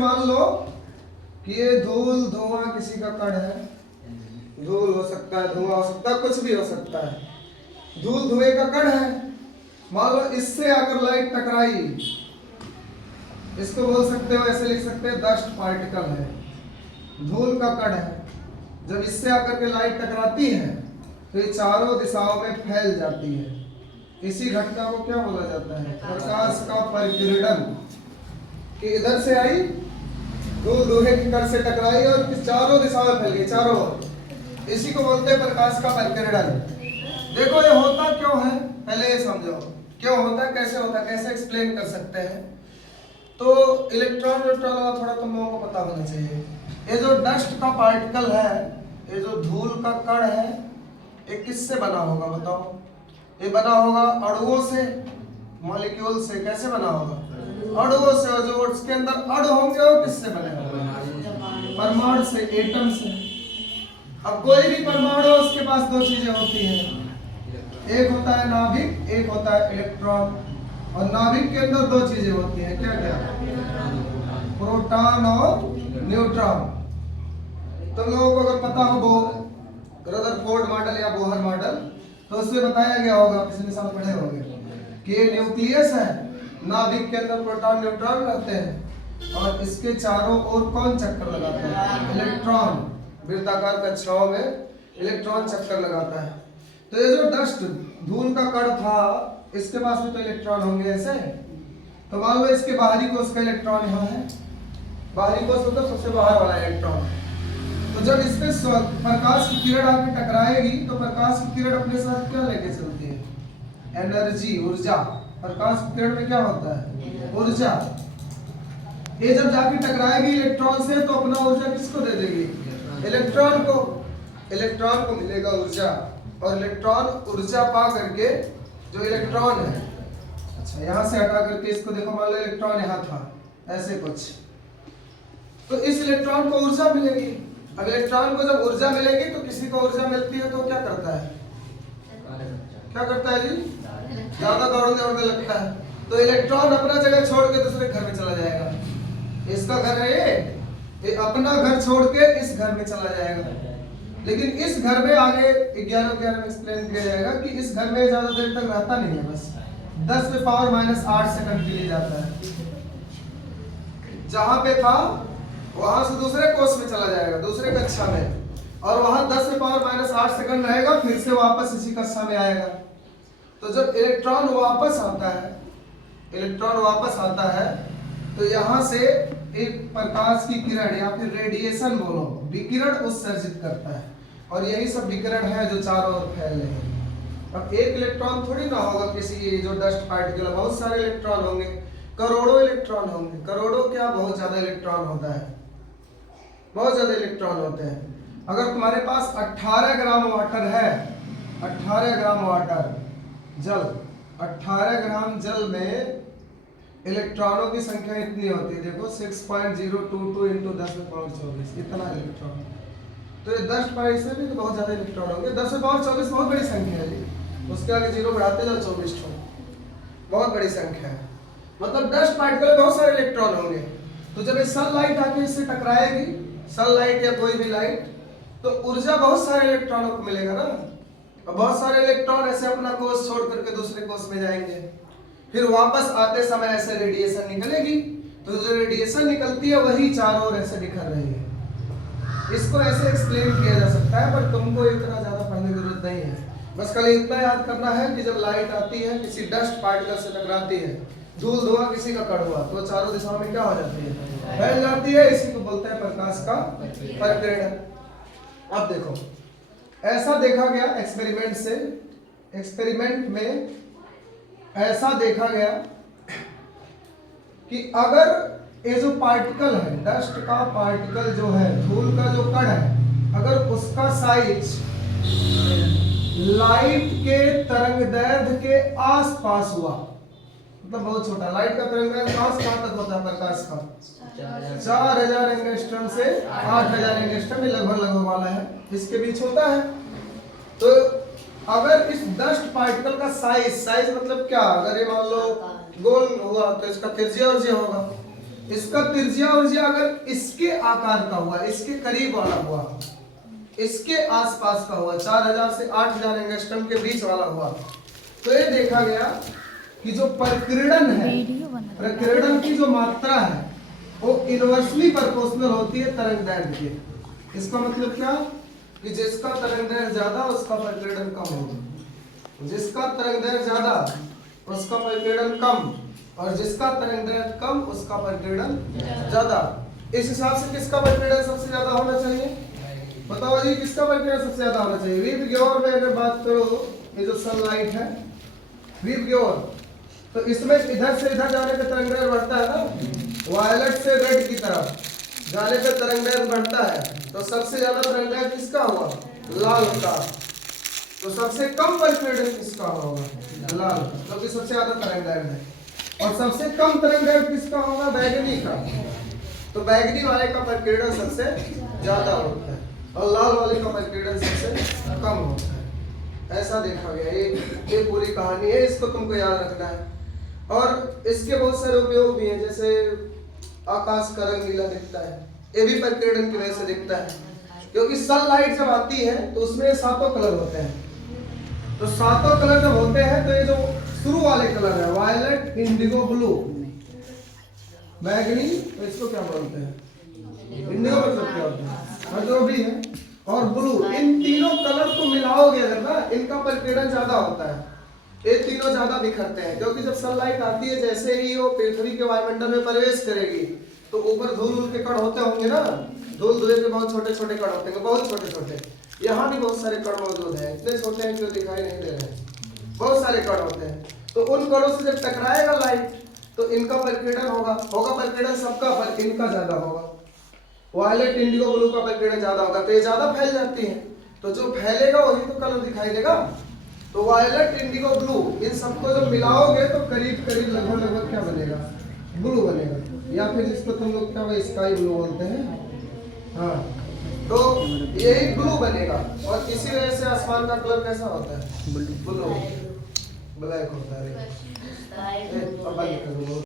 मान लो कि ये धूल धुआं किसी का कण है, धूल हो सकता है, धुआं हो सकता है, कुछ भी हो सकता है, धूल धुएं का कण है। मान लो इससे अगर लाइट टकराई, इसको बोल सकते हो, ऐसे लिख सकते हैं डस्ट पार्टिकल है, धूल का कण है। जब इससे आकर के लाइट टकराती है तो ये चारों दिशाओं में फैल जाती है। इसी घटना को क्या बोला जाता है? प्रकाश का परिकिरण। कि इधर से आई धूल धुएं के कण से टकराई और चारों दिशाओं में फैल गई, चारों ओर। इसी को बोलते हैं प्रकाश का परिकिरण। देखो ये होता क्यों है, पहले ये समझो क्यों होता है, कैसे होता है, कैसे एक्सप्लेन कर सकते हैं। तो इलेक्ट्रॉन वाला थोड़ा तुम लोगों को पता होना चाहिए। ये जो डस्ट का पार्टिकल है, ये जो धूल का कण है, ये किससे बना होगा बताओ? ये बना होगा अणुओं से, मॉलिक्यूल से। कैसे बना होगा? अणुओं से। और जो उसके अंदर अणु होंगे वो किससे बने होंगे? परमाणु से, एटम से। अब कोई भी परमाणु उसके पास दो चीजें होती हैं, एक होता है नाभिक, एक होता है इलेक्ट्रॉन। और नाभिक के अंदर दो चीजें होती हैं, क्या क्या? प्रोटॉन और न्यूट्रॉन। तुम लोगों को अगर पता हो रदरफोर्ड मॉडल या बोहर मॉडल, तो उसमें बताया गया होगा, पिछले साल पढ़े होंगे, कि ये न्यूक्लियस है, नाभिक के अंदर प्रोटॉन न्यूट्रॉन रहते हैं, और इसके चारों ओर कौन चक्कर लगाता है? इलेक्ट्रॉन। वृत्ताकार कक्षाओं में इलेक्ट्रॉन चक्कर लगाता है। तो ये जो डस्ट धूल का कण था, इसके पास भी तो इलेक्ट्रॉन होंगे ऐसे। तो मान लो इसके बाहरी कोश का इलेक्ट्रॉन यहाँ है, बाहरी कोश मतलब सबसे बाहर वाला इलेक्ट्रॉन। तो जब इस पे प्रकाश की किरण आके टकराएगी तो प्रकाश की किरण अपने साथ क्या लेके चलती है? एनर्जी, ऊर्जा। प्रकाश की किरण में क्या होता है? ऊर्जा। ये जब जाके टकराएगी इलेक्ट्रॉन से तो अपना ऊर्जा किसको दे देगी? इलेक्ट्रॉन को। इलेक्ट्रॉन को मिलेगा ऊर्जा, और इलेक्ट्रॉन ऊर्जा पा करके जो इलेक्ट्रॉन है, अच्छा यहाँ से हटा करके इसको देखो, मान लो इलेक्ट्रॉन यहाँ था ऐसे कुछ, तो इस इलेक्ट्रॉन को ऊर्जा मिलेगी। अब इलेक्ट्रॉन को जब ऊर्जा मिलेगी तो किसी को ऊर्जा मिलती है तो क्या करता है? क्या करता है जी? ज्यादा दौड़ने लगता है। तो इलेक्ट्रॉन अपना जगह छोड़ के दूसरे घर में चला जाएगा। इसका घर है ये अपना घर छोड़ के इस घर में चला जाएगा। लेकिन इस घर में आगे 11 में एक्सप्लेन किया जाएगा कि इस घर में ज्यादा देर तक रहता नहीं है, बस 10⁻⁻8 सेकंड के लिए जाता है। जहां पे था वहां से दूसरे कोष में चला जाएगा, दूसरे कक्षा में, और वहां 10⁻⁸ सेकंड रहेगा, फिर से वापस इसी कक्षा में आएगा। तो जब इलेक्ट्रॉन वापस आता है तो यहाँ से एक प्रकाश की किरण या फिर रेडिएशन बोलो, विकिरण उत्सर्जित करता है। और यही सब विकिरण है जो चारों ओर फैल रहे हैं। अब एक इलेक्ट्रॉन थोड़ी ना होगा किसी जो डस्ट पार्टिकल, बहुत सारे इलेक्ट्रॉन होंगे, करोड़ों इलेक्ट्रॉन होंगे। करोड़ों क्या, बहुत ज्यादा इलेक्ट्रॉन होता है, बहुत ज्यादा इलेक्ट्रॉन होते हैं। अगर तुम्हारे पास 18 ग्राम वाटर है, 18 ग्राम वाटर जल, 18 ग्राम जल में इलेक्ट्रॉनों की संख्या इतनी होती है, देखो 6.022 × 10⁻24, इतना इलेक्ट्रॉन। तो ये 10 से भी तो बहुत ज्यादा इलेक्ट्रॉन होंगे। 10⁻24 बहुत बड़ी संख्या है जी, उसके आगे जीरो बढ़ाते जाओ 24 बहुत बड़ी संख्या है। मतलब डस्ट पार्टिकल में बहुत सारे इलेक्ट्रॉन होंगे। तो जब ये सनलाइट आके इससे टकराएगी, सनलाइट या कोई भी लाइट, तो ऊर्जा बहुत सारे इलेक्ट्रॉनों को मिलेगा ना। और बहुत सारे इलेक्ट्रॉन ऐसे अपना कोष छोड़ करके दूसरे कोष में जाएंगे, फिर वापस आते समय ऐसे रेडिएशन निकलेगी। तो जो रेडिएशन निकलती है वही चारों ओर ऐसे बिखर रही है। इसको ऐसे एक्सप्लेन किया जा सकता है, पर तुमको इतना ज्यादा पढ़ने की जरूरत नहीं है। बस खाली इतना याद करना है कि जब लाइट आती है, किसी डस्ट पार्टिकल से टकराती है, धूल धुआं किसी का कण हुआ, तो चारों दिशाओं में क्या हो जाती है? फैल जाती है। इसी को बोलते हैं प्रकाश का परिकिरण। अब देखो, ऐसा देखा गया एक्सपेरिमेंट से, एक्सपेरिमेंट में ऐसा देखा गया कि अगर ये जो पार्टिकल है, डस्ट का पार्टिकल जो है, धूल का जो कण है, अगर उसका साइज लाइट के तरंगदैर्घ्य के आसपास हुआ, मतलब बहुत छोटा, लाइट का तरंगदैर्घ्य कहां तक होता है प्रकाश का? 4000 एंगस्ट्रॉम से 8000 एंगस्ट्रॉम, लगभग वाला है, इसके बीच होता है। तो अगर इस डस्ट पार्टिकल का साइज मतलब क्या, अगर ये मान लो गोल हुआ तो इसका त्रिज्या होगा, इसका त्रिज्या ऊर्जा अगर इसके आकार का हुआ, इसके करीब वाला हुआ, इसके आसपास का हुआ, 4000 से 8000 एंगस्ट्रॉम के बीच वाला हुआ, तो ये देखा गया कि जो प्रकीर्णन है, प्रकीर्णन की जो मात्रा है वो इनवर्सली प्रोपोर्शनल होती है तरंग दैर्घ्य के। इसका मतलब क्या कि जिसका तरंग दैर्घ्य ज्यादा उसका प्रकीर्णन कम होगा, जिसका तरंग दैर्घ्य ज्यादा उसका प्रकीर्णन कम, और जिसका तरंग दैर्घ्य कम उसका प्रकीर्णन ज्यादा। इस हिसाब से किसका प्रकीर्णन सबसे ज्यादा होना चाहिए? बताओ जी, किसका प्रकीर्णन सबसे ज्यादा होना चाहिए? वीव ग्योर में अगर बात करो, ये जो सनलाइट है वीव ग्योर, तो इसमें इधर से इधर जाने पे तरंग दैर्घ्य बढ़ता है ना, वायलेट से रेड की तरफ जाने पे तरंग दैर्घ्य बढ़ता है, तो सबसे ज्यादा तरंग दैर्घ्य किसका हुआ? लाल का। तो सबसे कम प्रकीर्णन किसका होगा? लाल, क्योंकि सबसे ज्यादा तरंग दैर्घ्य है। और सबसे कम तरंग दैर्घ्य किसका होगा? बैगनी का। तो बैगनी वाले का प्रकीर्णन सबसे ज्यादा होता है और लाल वाले का प्रकीर्णन सबसे कम होता है। ऐसा देखा गया। ये पूरी कहानी है, इसको तुमको याद रखना है। और इसके बहुत सारे उपयोग भी हैं, जैसे आकाश का रंग नीला दिखता है, ये भी प्रकीर्णन की वजह से दिखता है, क्योंकि सनलाइट जब आती है तो उसमें 7 कलर होते हैं। तो 7 कलर जब होते हैं तो ये जो शुरू वाले कलर है, वायलेट, इंडिगो, ब्लू, बैगनी, तो इसको क्या बोलते हैं? इंडिगो मतलब क्या होता है? और जो भी है, और ब्लू, इन तीनों कलर को मिलाओगे अगर ना, इनका प्रकीर्णन ज्यादा होता है। ये तीनों ज्यादा बिखरते हैं, क्योंकि जब सनलाइट आती है, जैसे ही वो पृथ्वी के वायुमंडल में प्रवेश करेगी तो ऊपर धूल के कण होते होंगे ना, धूल धुएं के बहुत छोटे छोटे कण होते हैं, बहुत छोटे छोटे। यहाँ भी बहुत सारे कण मौजूद हैं, इतने छोटे हैं कि वो दिखाई नहीं दे रहे हैं, बहुत सारे कण होते हैं। तो उन कणों से जब टकराएगा लाइट तो इनका प्रकीर्णन होगा प्रकीर्णन सबका, पर इनका ज्यादा होगा। वायलेट, इंडिगो, ब्लू का प्रकीर्णन ज्यादा होगा, तो ये ज्यादा फैल जाती है, तो जो फैलेगा वही तो कलर दिखाई देगा। तो वायलेट, इंडिगो, ब्लू, इन सबको जब मिलाओगे तो करीब करीब लगभग लगभग क्या बनेगा? ब्लू बनेगा, या फिर जिसको तुम लोग क्या स्काई ब्लू बोलते हैं। हाँ, तो यही ब्लू बनेगा। और इसी वजह से आसमान का कलर कैसा होता है? ब्लू, ब्लैक होता है।